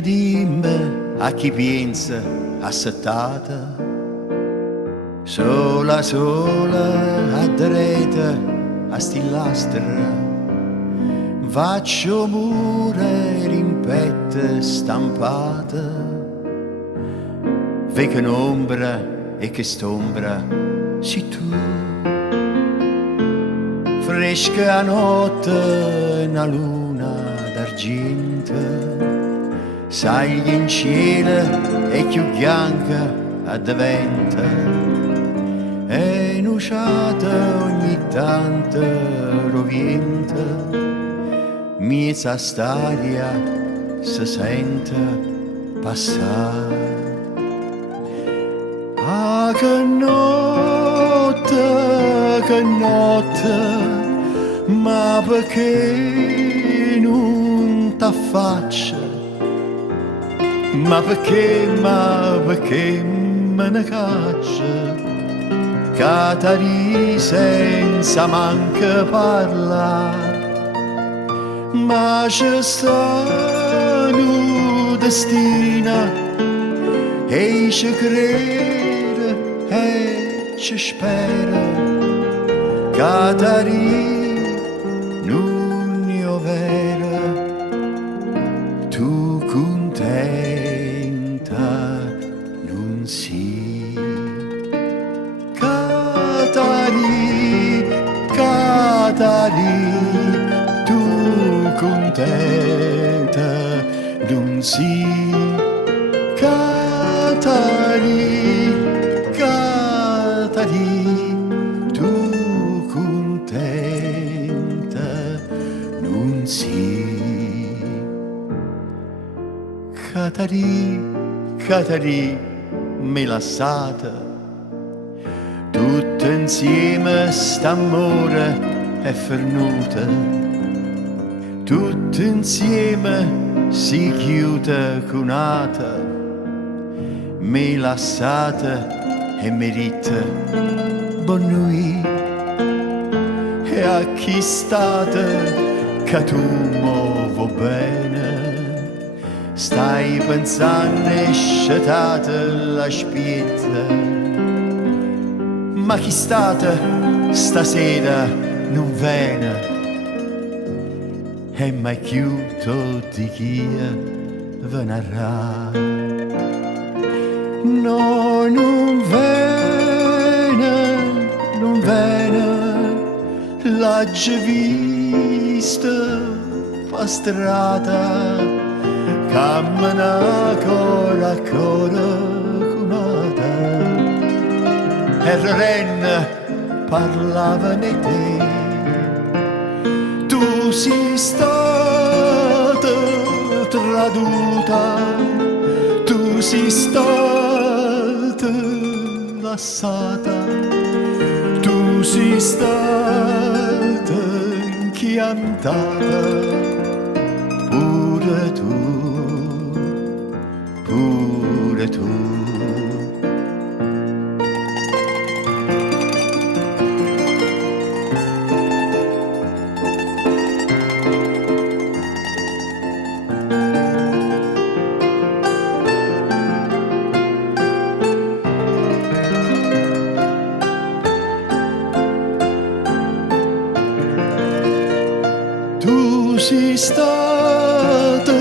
dimmi a chi pensa assettata, sola sola a dreta a stillastra, faccio pure rimpette stampata, ve che un'ombra e che st'ombra sei tu, fresca notte una luna d'argento, saglia in cielo e più bianca addiventa, e nuciata ogni tanto rovienta, miezza staria si sente passare. Ah, che notte, ma perché non t'affaccia? Ma perché me ne caccia? Catari senza manca parlare, ma c'è sta un destino e ci crede e ci spera, Catari non io vera, tu contenta non si. Catari, Catari, tu contenta non si. Catari, Catari, tu contenta non si. Catari, Catari, me lassata, tutto insieme st'amore è fernuta, tutto insieme si chiude cunata, me lassata e merita buon nuit, e a chi state che tu muovo bene, stai pensando e scetate la spiezza, ma chi state stasera non viene, e mai chiuso di chi ve narrà. No, non viene, l'ha già vista per strada, cammina ancora cunata, e Ren parlava di te, tu sei stata traduta, tu sei stata lasciata, tu sei stata inchiantata, pure tu. Tu sei stata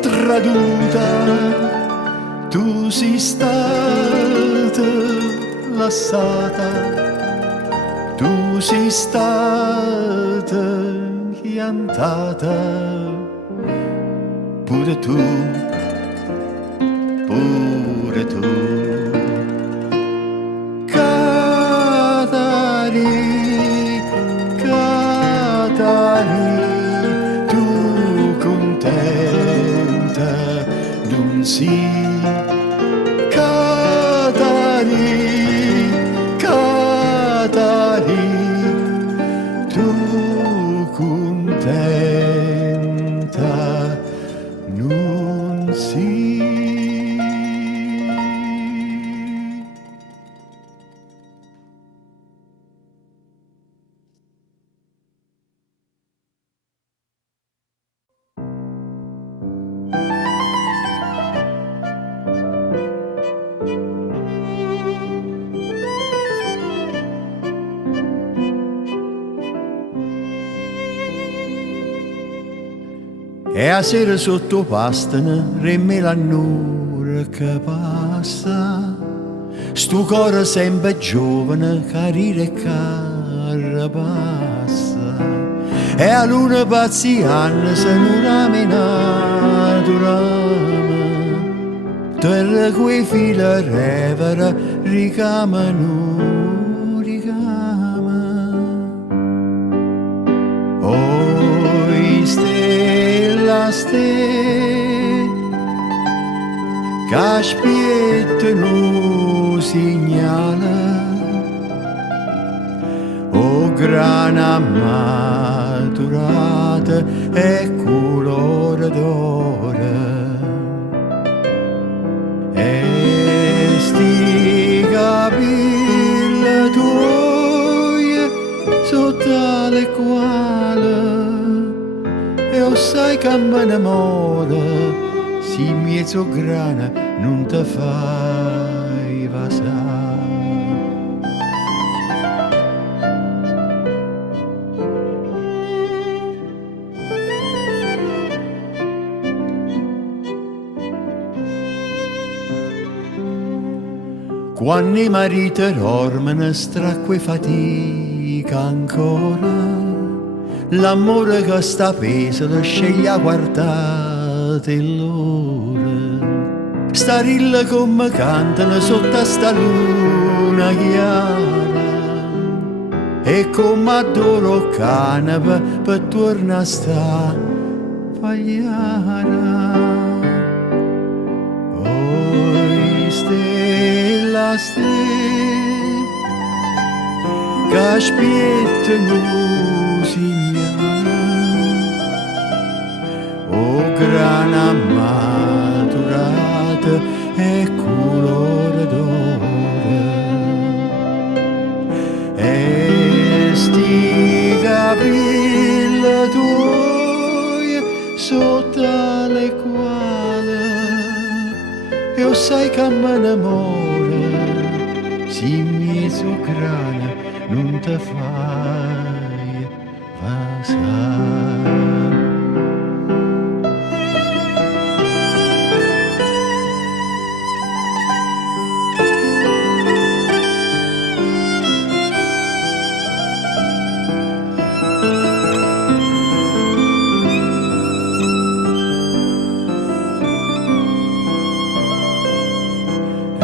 traduta, tu sei stata lasciata, tu sei stata piantata, pure tu. Catari, Catari, tu contenta non si. Catari, Catari, tu contenta non si. e a sera sotto pastano remme l'annura che passa. Stu cuore sempre giovane, carire e carapassa. E a luna pazziana se non raminato rama. Terra quei fila revera ricamano, ricama. Oi stella, stella, che spiettano segnala. O grana maturata e colore d'oro. E sti capelli tuoi sotto le quali io sai che mi innamoro, si mezzo grana non te fai vasare. Quando i mariti dormono stracque fatica ancora, l'amore che sta appeso lo sceglie a guardare l'ora. Starilla come cantano sotto a sta luna chiara, e come adoro canapa per tornare a sta pagliara. Oi stella, stella, che spiettano segnala. O grana maturata e colore d'oro. E sti capelli tuoi sotto le quali io sai che mi innamoro, si mezzo grana non te fai passare.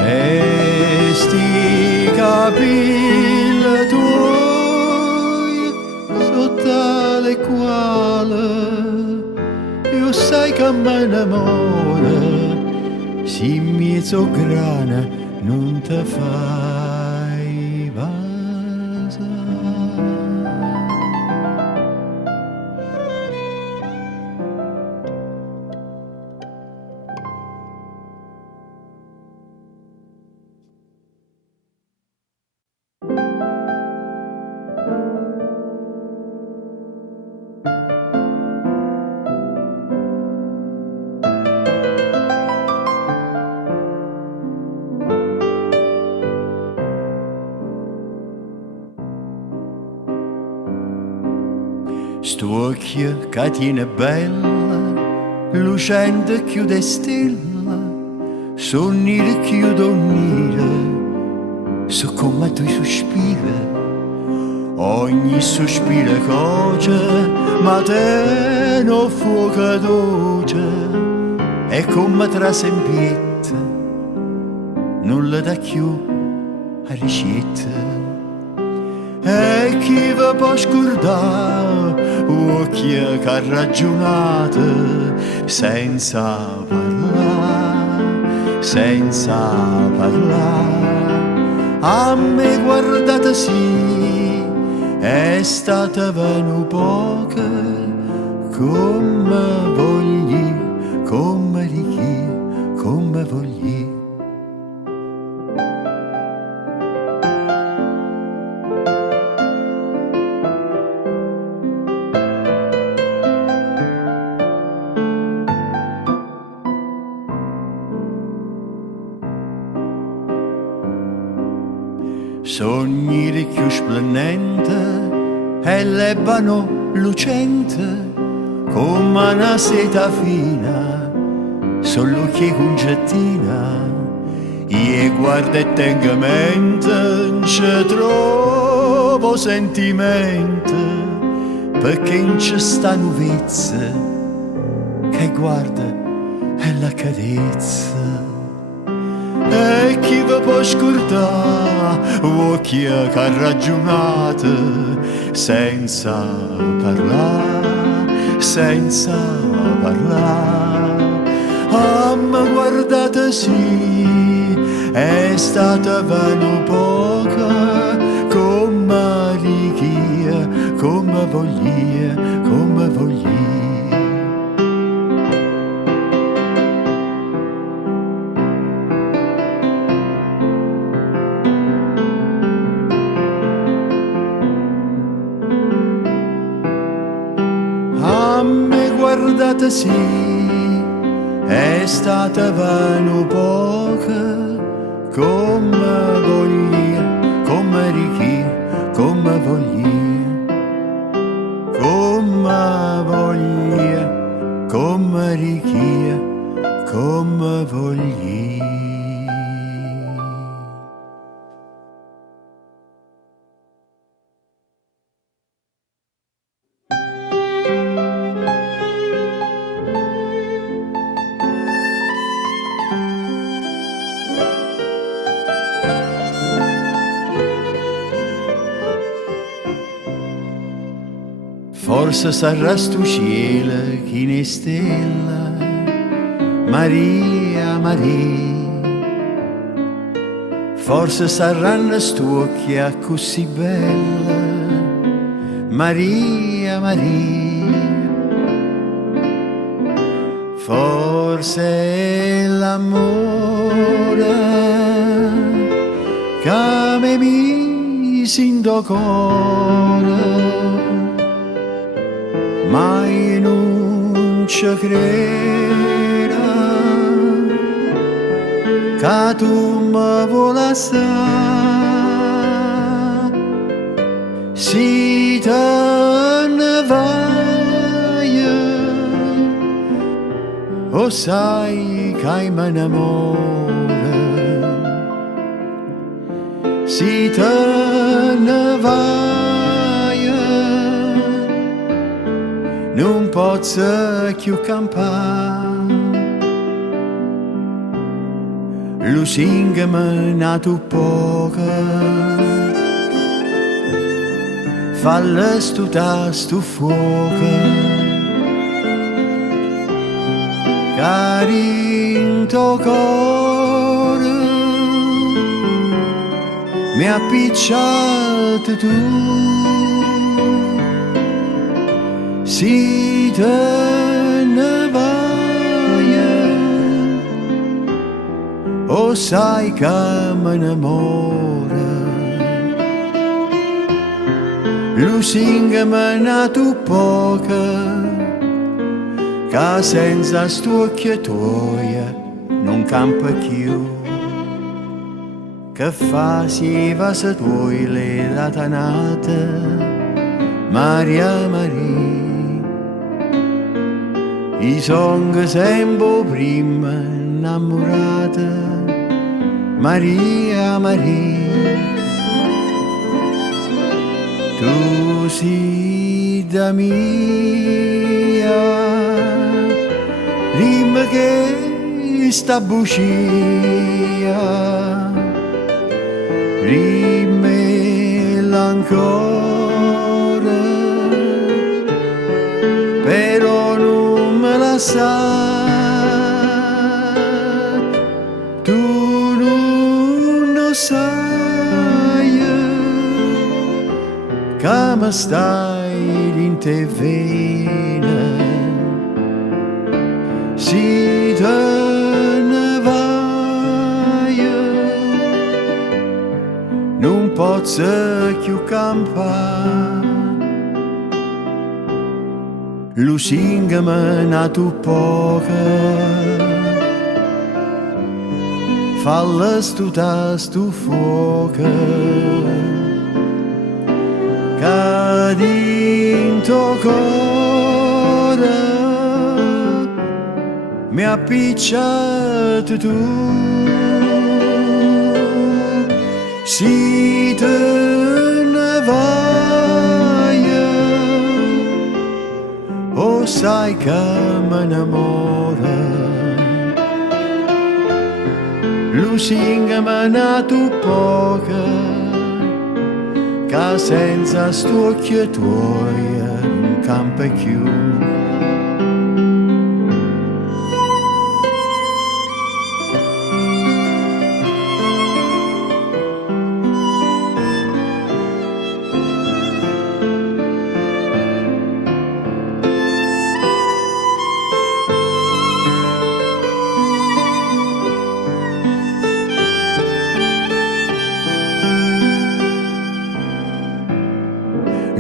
E sti capelli tuoi sotto le quali io sai che mi innamoro, si mezzo grana non te fai vasare. Sto occhio che tiene bella, lucente chiude stella, sonnire chiudo nire, so come tu sospiri, ogni sospiro coce, ma te non fuoco dolce, e come tra sempietta, nulla da più a ricetta. E chi vi può scordare, occhi che ha ragionato, senza parlare, senza parlare. A me guardate sì, è stata venuta poca, come vogli, come righi, come vogli. Sogni più splendente e l'ebano lucente, come una seta fina, solo che concettina, e guarda e tenga mente, non ci trovo sentimento, perché non c'è sta nuvezza, che guarda è la carezza. E chi vi può scordare occhia che ha ragionato senza parlare, senza parlare. Ah, ma guardate sì, è stata vano poca, come richia, come voglia, come voglia. A me guardate sì, è stata vano poca, come voglia, come richia, come voglia, come voglia, come richia, come voglia. Forse sarà sto cielo chi ne stella, Maria, Maria. Forse saranno st'occhia così bella, Maria, Maria. Forse è l'amore che mi mise in do cuore, ma io non ci credo che tu mi vuoi lasciare. Si te ne vai, o sai che mi innamora. Si te ne vai, non posso più campare. Lusingami nato poca, falle stuta stu fuoco, carinto cuore, mi ha appicciato tu. Si te ne vai, o sai che mi innamora. Lusingami nato poca, che senza st'occhio tuoia non campa più. Che fa si va se tuoi le datanate, Maria, Maria. I song sempre prima innamorata, Maria, Maria. Tu sei da mia, rima che sta bucia, rimela ancora, però non me la sai, tu non lo sai, che mi stai in te vena. Si te ne vai, non posso più campare. Lusingami nato poca, falle stuta stu fuoco, che dinto cuore mi ha picciato tu. Si te ne vai, o sai che mi innamora. Lusinga m'ha nato poca, che senza st'occhio tuoi non campa più.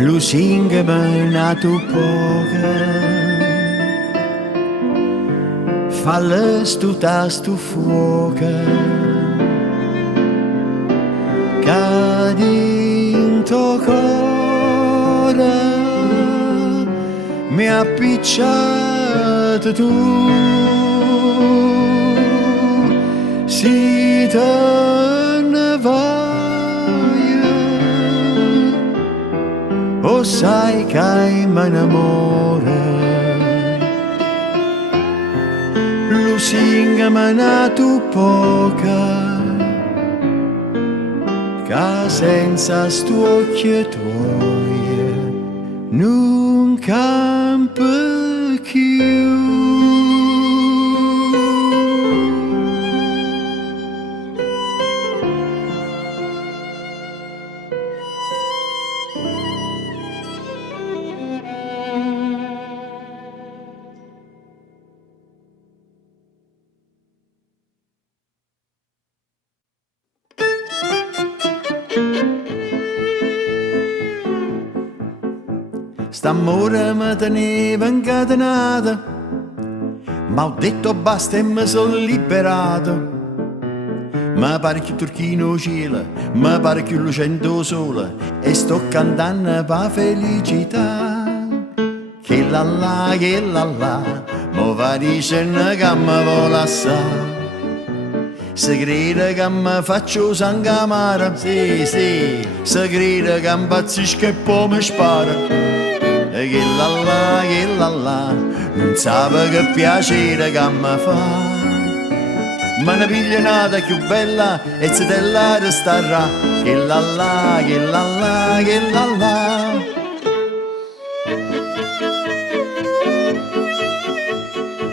Lusinga m'ha nato poca, falle stuta stu fuoca, che dinto cuore mi ha picciato tu. Si te ne vai, o sai che mi innamora. Lusinga m'ha nato poca, che senza st'occhio tuoi non campa più. St'amore mi teneva incatenata, ma ho detto basta e mi sono liberato. Mi pare che turchino cielo, mi pare che lucente sole, e sto cantando per felicità. Che la la, mo va dicendo che mi vuole assai. Se crede che mi faccio sangue amaro, sì, sì, se crede che impazzisco e poi mi spara. Che la, non sape che piacere che mi fa. Ma ne piglia nata più bella e se te la restarà. Che la, che la, che la.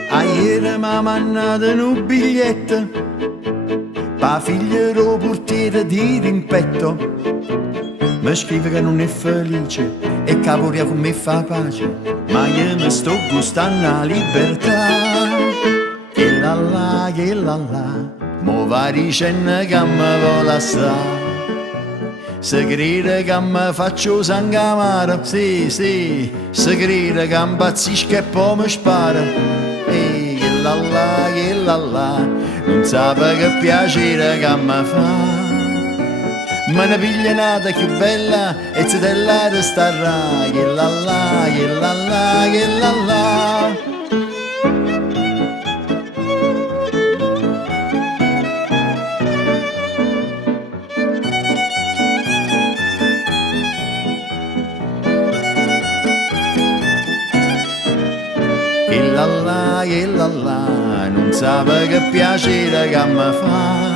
A ieri mi ha mandato un biglietto pa figlio del portiere di rimpetto. Mi scrive che non è felice e che vorrei con me fa pace, ma io mi sto gustando la libertà. Che la, mo va dicendo che mi vuole assai. Se crede che mi faccio sangue amaro, sì, sì, se crede che impazzisco e poi mi spara. Ehi, che la, non sape che piacere che mi fa. Ma ne piglia nata più bella e se te la restarà. Che la, che la, che la. Che la, non sape che piacere che mi fa.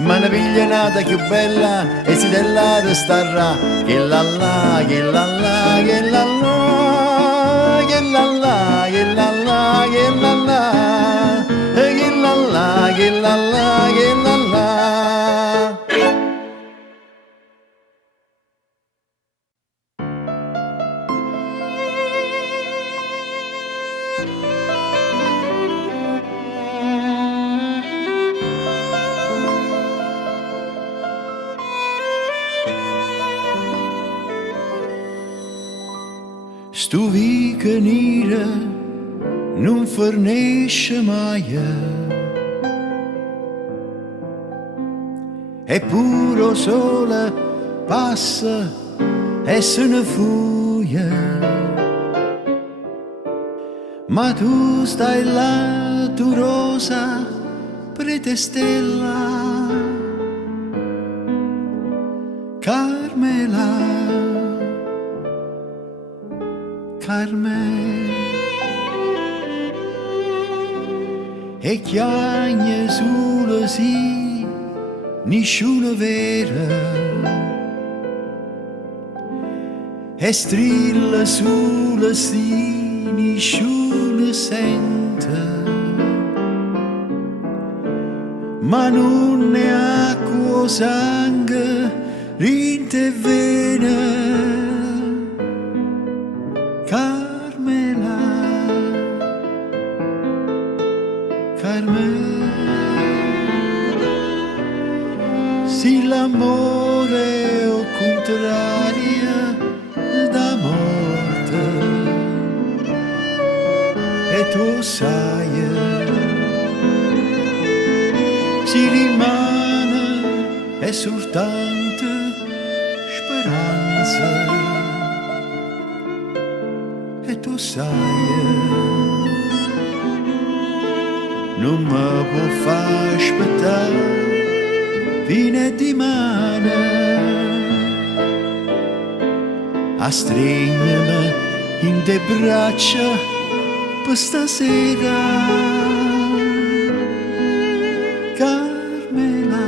Ma ne piglia nata più bella e si te la restarà. Che la, che la, che la, che la, che la, che la, che la, che la, che la. Stu vica nera non fornisce mai, e puro sole passa e se ne fuia. Ma tu stai là, tu rosa, pretestella, Carmela, Carmen, e chiagne sulle sì, nessuno vera, e strilla sulle sì, nessuno sente, ma non è acqua o sangue, rinte vena, Carmela, Carmen. Si l'amore o contraria da morte, e tu sai, si rimane è soltanto speranza, e tu sai, non mi può far aspettare fine di mano, a stringermi in te braccia per stasera, Carmela,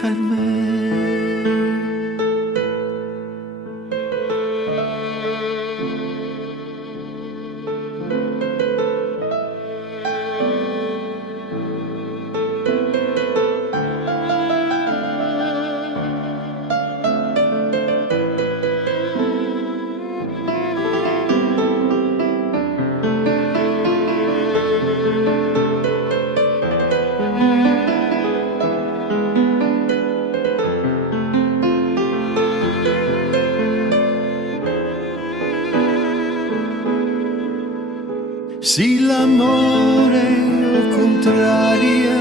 Carmen. Si l'amore o contraria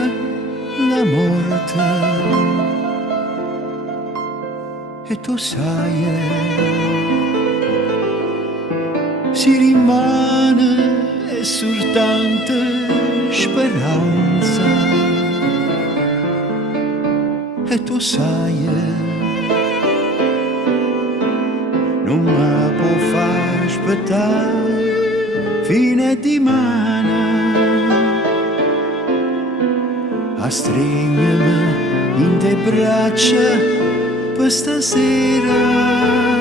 la morte, e tu sai, si rimane è soltanto speranza, e tu sai, non mi può far aspettare fine di mano, a stringermi in te braccia per stasera.